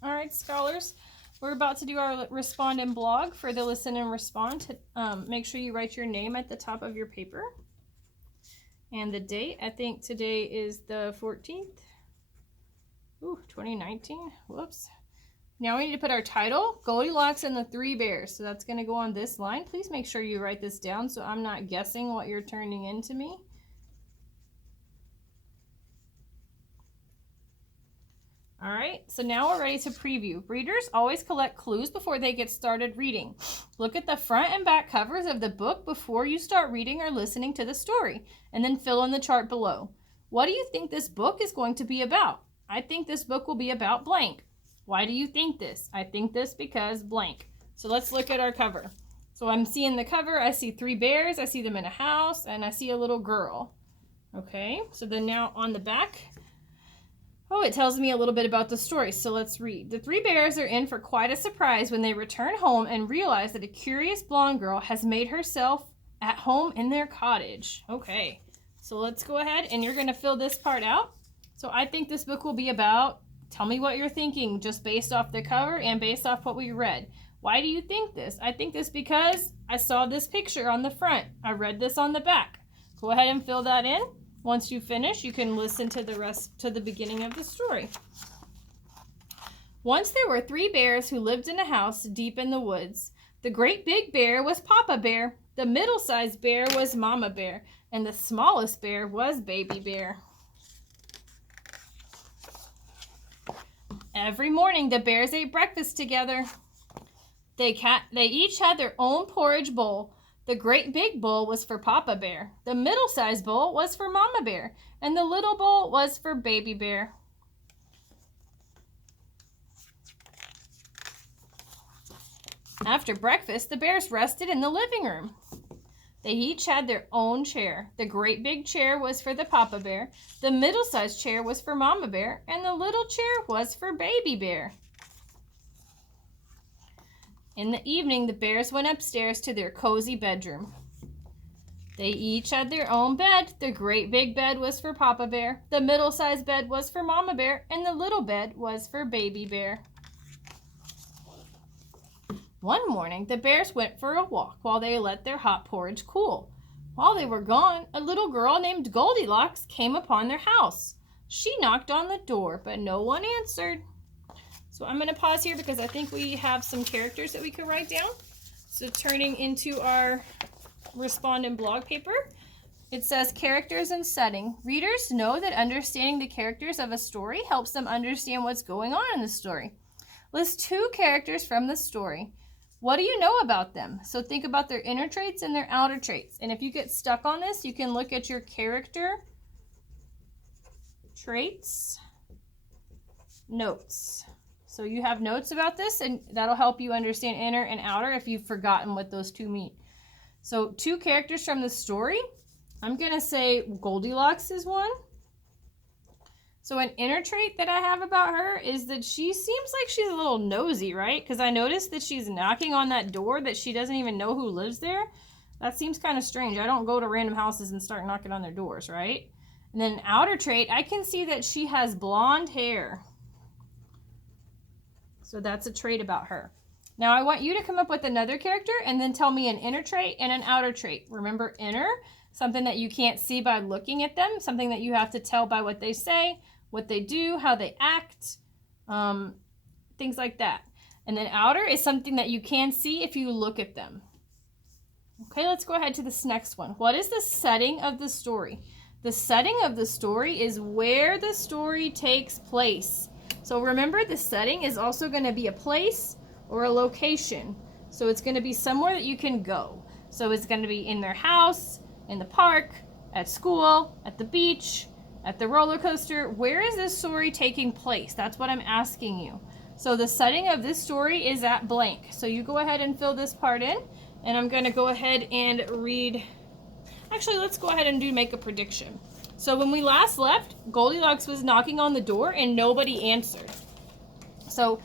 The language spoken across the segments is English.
All right, scholars, we're about to do our respond and blog for the listen and respond. Make sure you write your name at the top of your paper and the date. I think today is the 14th. Ooh, 2019. Whoops. Now we need to put our title, Goldilocks and the Three Bears. So that's going to go on this line. Please make sure you write this down so I'm not guessing what you're turning into me. All right, so now we're ready to preview. Readers always collect clues before they get started reading. Look at the front and back covers of the book before you start reading or listening to the story, and then fill in the chart below. What do you think this book is going to be about? I think this book will be about blank. Why do you think this? I think this because blank. So let's look at our cover. So I'm seeing the cover. I see three bears. I see them in a house, and I see a little girl. Okay, so then now on the back, oh, it tells me a little bit about the story, so let's read. The three bears are in for quite a surprise when they return home and realize that a curious blonde girl has made herself at home in their cottage. Okay, so let's go ahead and you're going to fill this part out. So I think this book will be about, tell me what you're thinking just based off the cover and based off what we read. Why do you think this? I think this because I saw this picture on the front. I read this on the back. Go ahead and fill that in. Once you finish, you can listen to the rest to the beginning of the story. Once there were three bears who lived in a house deep in the woods. The great big bear was Papa Bear, the middle-sized bear was Mama Bear, and the smallest bear was Baby Bear. Every morning, the bears ate breakfast together. They each had their own porridge bowl. The great big bowl was for Papa Bear, the middle-sized bowl was for Mama Bear, and the little bowl was for Baby Bear. After breakfast, the bears rested in the living room. They each had their own chair. The great big chair was for the Papa Bear, the middle-sized chair was for Mama Bear, and the little chair was for Baby Bear. In the evening, the bears went upstairs to their cozy bedroom. They each had their own bed. The great big bed was for Papa Bear, the middle-sized bed was for Mama Bear, and the little bed was for Baby Bear. One morning, the bears went for a walk while they let their hot porridge cool. While they were gone, a little girl named Goldilocks came upon their house. She knocked on the door, but no one answered. So I'm going to pause here because I think we have some characters that we could write down. So turning into our respond and blog paper, it says characters and setting. Readers know that understanding the characters of a story helps them understand what's going on in the story. List two characters from the story. What do you know about them? So think about their inner traits and their outer traits. And if you get stuck on this, you can look at your character traits notes. So you have notes about this, and that'll help you understand inner and outer if you've forgotten what those two mean. So two characters from the story. I'm going to say Goldilocks is one. So an inner trait that I have about her is that she seems like she's a little nosy, right? Because I noticed that she's knocking on that door that she doesn't even know who lives there. That seems kind of strange. I don't go to random houses and start knocking on their doors, right? And then an outer trait, I can see that she has blonde hair. So that's a trait about her. Now I want you to come up with another character and then tell me an inner trait and an outer trait. Remember, inner, something that you can't see by looking at them, something that you have to tell by what they say, what they do, how they act, things like that. And then outer is something that you can see if you look at them. Okay, let's go ahead to this next one. What is the setting of the story? The setting of the story is where the story takes place. So remember, the setting is also going to be a place or a location. So it's going to be somewhere that you can go. So it's going to be in their house, in the park, at school, at the beach, at the roller coaster. Where is this story taking place? That's what I'm asking you. So the setting of this story is at blank. So you go ahead and fill this part in. And I'm going to go ahead and read. Actually, let's go ahead and make a prediction. So when we last left, Goldilocks was knocking on the door and nobody answered. So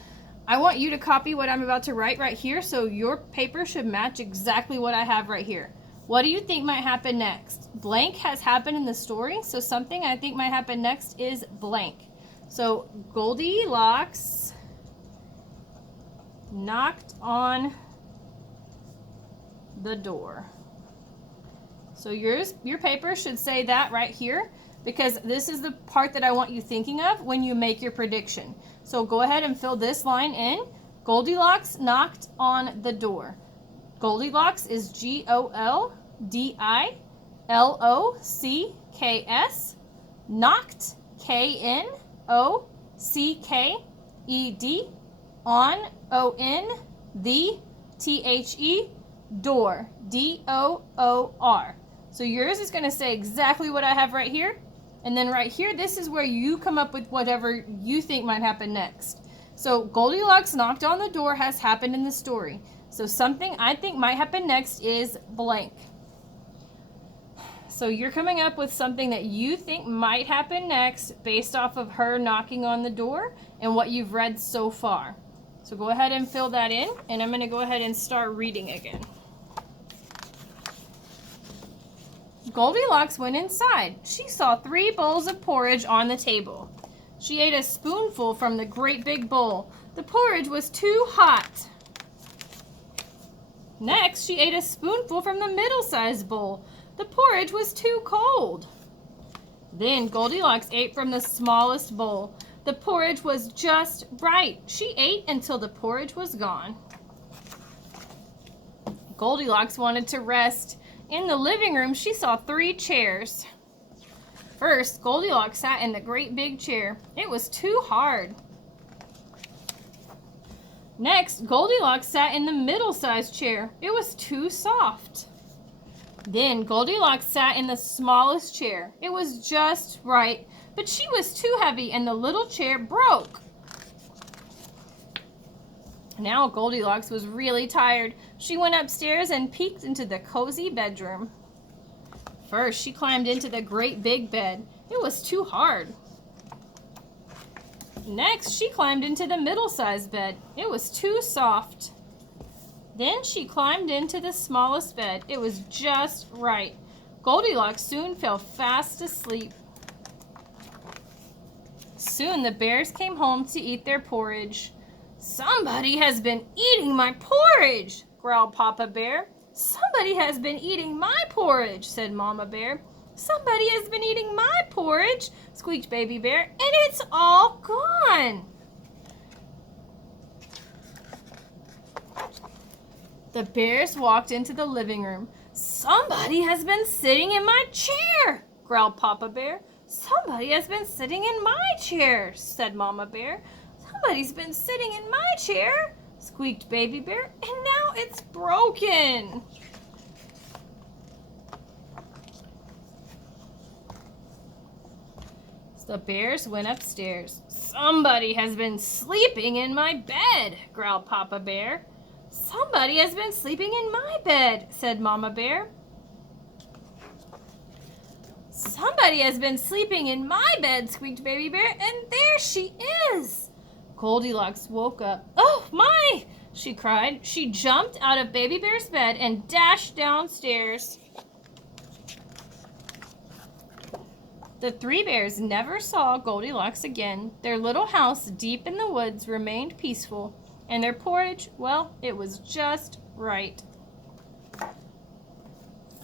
I want you to copy what I'm about to write right here. So your paper should match exactly what I have right here. What do you think might happen next? Blank has happened in the story. So something I think might happen next is blank. So Goldilocks knocked on the door. So your paper should say that right here, because this is the part that I want you thinking of when you make your prediction. So go ahead and fill this line in. Goldilocks knocked on the door. Goldilocks is Goldilocks. Knocked, Knocked, on, the, door, Door. So yours is going to say exactly what I have right here. And then right here, this is where you come up with whatever you think might happen next. So Goldilocks knocked on the door has happened in the story. So something I think might happen next is blank. So you're coming up with something that you think might happen next based off of her knocking on the door and what you've read so far. So go ahead and fill that in, and I'm going to go ahead and start reading again. Goldilocks went inside. She saw 3 bowls of porridge on the table. She ate a spoonful from the great big bowl. The porridge was too hot. Next, she ate a spoonful from the middle-sized bowl. The porridge was too cold. Then Goldilocks ate from the smallest bowl. The porridge was just right. She ate until the porridge was gone. Goldilocks wanted to rest. In the living room, she saw 3 chairs. First, Goldilocks sat in the great big chair. It was too hard. Next, Goldilocks sat in the middle-sized chair. It was too soft. Then Goldilocks sat in the smallest chair. It was just right, but she was too heavy and the little chair broke. Now Goldilocks was really tired. She went upstairs and peeked into the cozy bedroom. First, she climbed into the great big bed. It was too hard. Next, she climbed into the middle-sized bed. It was too soft. Then she climbed into the smallest bed. It was just right. Goldilocks soon fell fast asleep. Soon the bears came home to eat their porridge. "Somebody has been eating my porridge," growled Papa Bear. "Somebody has been eating my porridge," said Mama Bear. "Somebody has been eating my porridge," squeaked Baby Bear, "and it's all gone." The bears walked into the living room. "Somebody has been sitting in my chair," growled Papa Bear. "Somebody has been sitting in my chair," said Mama Bear. "Somebody's been sitting in my chair," squeaked Baby Bear, "and now it's broken." The bears went upstairs. "Somebody has been sleeping in my bed," growled Papa Bear. "Somebody has been sleeping in my bed," said Mama Bear. "Somebody has been sleeping in my bed," squeaked Baby Bear, "and there she is." Goldilocks woke up. "Oh my!" she cried. She jumped out of Baby Bear's bed and dashed downstairs. The 3 bears never saw Goldilocks again. Their little house deep in the woods remained peaceful, and their porridge, well, it was just right.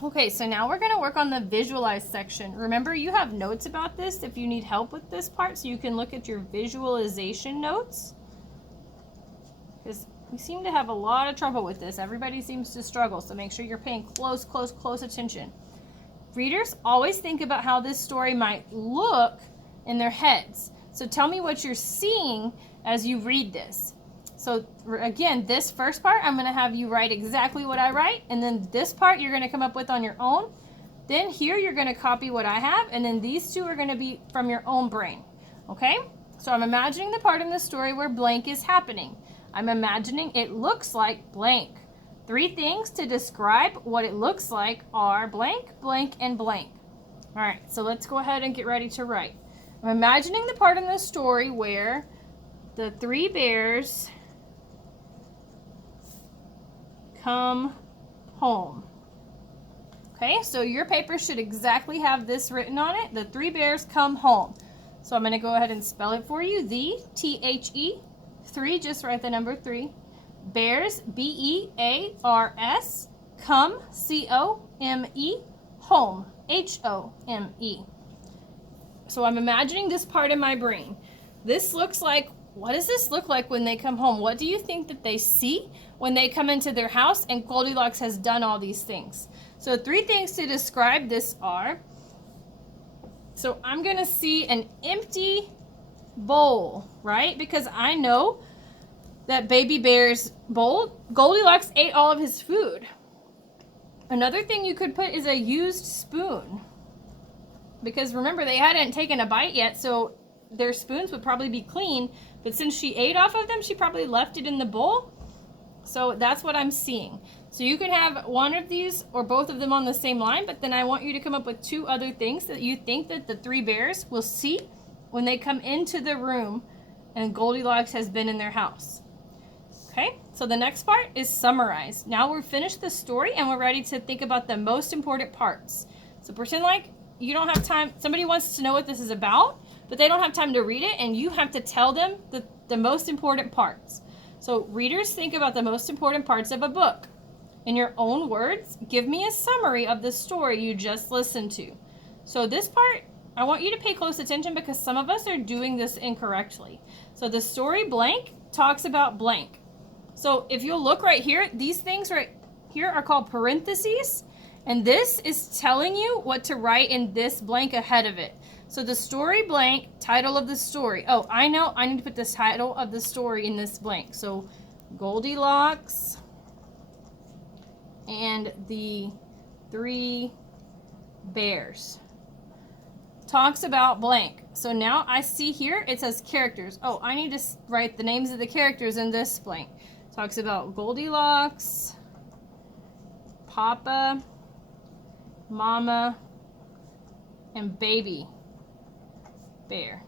Okay, so now we're going to work on the visualize section. Remember, you have notes about this if you need help with this part, so you can look at your visualization notes. Because we seem to have a lot of trouble with this. Everybody seems to struggle, so make sure you're paying close attention. Readers always think about how this story might look in their heads. So tell me what you're seeing as you read this. So again, this first part, I'm going to have you write exactly what I write. And then this part, you're going to come up with on your own. Then here, you're going to copy what I have. And then these 2 are going to be from your own brain. Okay? So I'm imagining the part in the story where blank is happening. I'm imagining it looks like blank. 3 things to describe what it looks like are blank, blank, and blank. All right, so let's go ahead and get ready to write. I'm imagining the part in the story where the 3 bears come home. Okay, so your paper should exactly have this written on it. The 3 bears come home. So I'm going to go ahead and spell it for you. The, T-H-E, 3, just write the number 3. Bears, B-E-A-R-S, come, C-O-M-E, home, H-O-M-E. So I'm imagining this part in my brain. This looks like, what does this look like when they come home? What do you think that they see when they come into their house and Goldilocks has done all these things? So 3 things to describe this are, so I'm going to see an empty bowl, right? Because I know that baby bear's bowl, Goldilocks ate all of his food. Another thing you could put is a used spoon. Because remember, they hadn't taken a bite yet, so their spoons would probably be clean. But since she ate off of them, she probably left it in the bowl. So that's what I'm seeing. So you could have one of these or both of them on the same line, but then I want you to come up with 2 other things that you think that the 3 bears will see when they come into the room and Goldilocks has been in their house. Okay, so the next part is summarize. Now we're finished the story and we're ready to think about the most important parts. So pretend like you don't have time, somebody wants to know what this is about, but they don't have time to read it, and you have to tell them the most important parts. So readers, think about the most important parts of a book. In your own words, give me a summary of the story you just listened to. So this part, I want you to pay close attention because some of us are doing this incorrectly. So the story blank talks about blank. So if you'll look right here, these things right here are called parentheses, and this is telling you what to write in this blank ahead of it. So the story blank, title of the story. Oh, I know, I need to put this title of the story in this blank. So Goldilocks and the 3 bears. Talks about blank. So now I see here it says characters. Oh, I need to write the names of the characters in this blank. Talks about Goldilocks, Papa, Mama, and Baby Bear.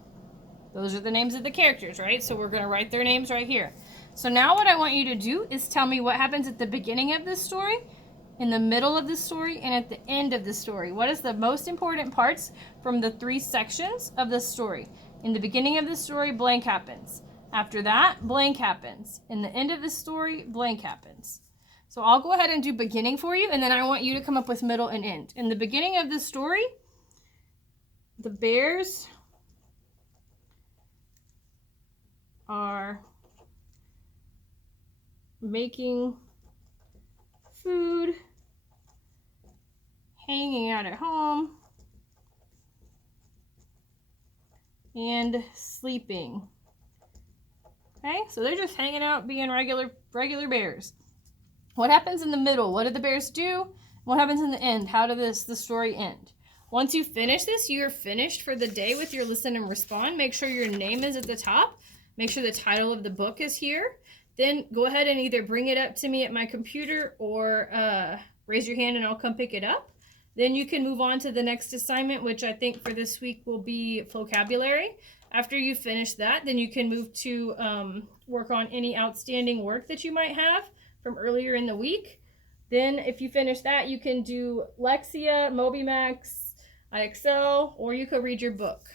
Those are the names of the characters, right? So we're going to write their names right here. So now what I want you to do is tell me what happens at the beginning of this story, in the middle of the story, and at the end of the story. What is the most important parts from the 3 sections of the story? In the beginning of the story, blank happens. After that, blank happens. In the end of the story, blank happens. So I'll go ahead and do beginning for you, and then I want you to come up with middle and end. In the beginning of the story, the bears are making food, hanging out at home, and sleeping. Okay, so they're just hanging out, being regular bears. What happens in the middle? What do the bears do? What happens in the end? How does the story end? Once you finish this, you're finished for the day with your listen and respond. Make sure your name is at the top. Make sure the title of the book is here. Then go ahead and either bring it up to me at my computer or raise your hand and I'll come pick it up. Then you can move on to the next assignment, which I think for this week will be vocabulary. After you finish that, then you can move to work on any outstanding work that you might have from earlier in the week. Then if you finish that, you can do Lexia, MobyMax, IXL, or you could read your book.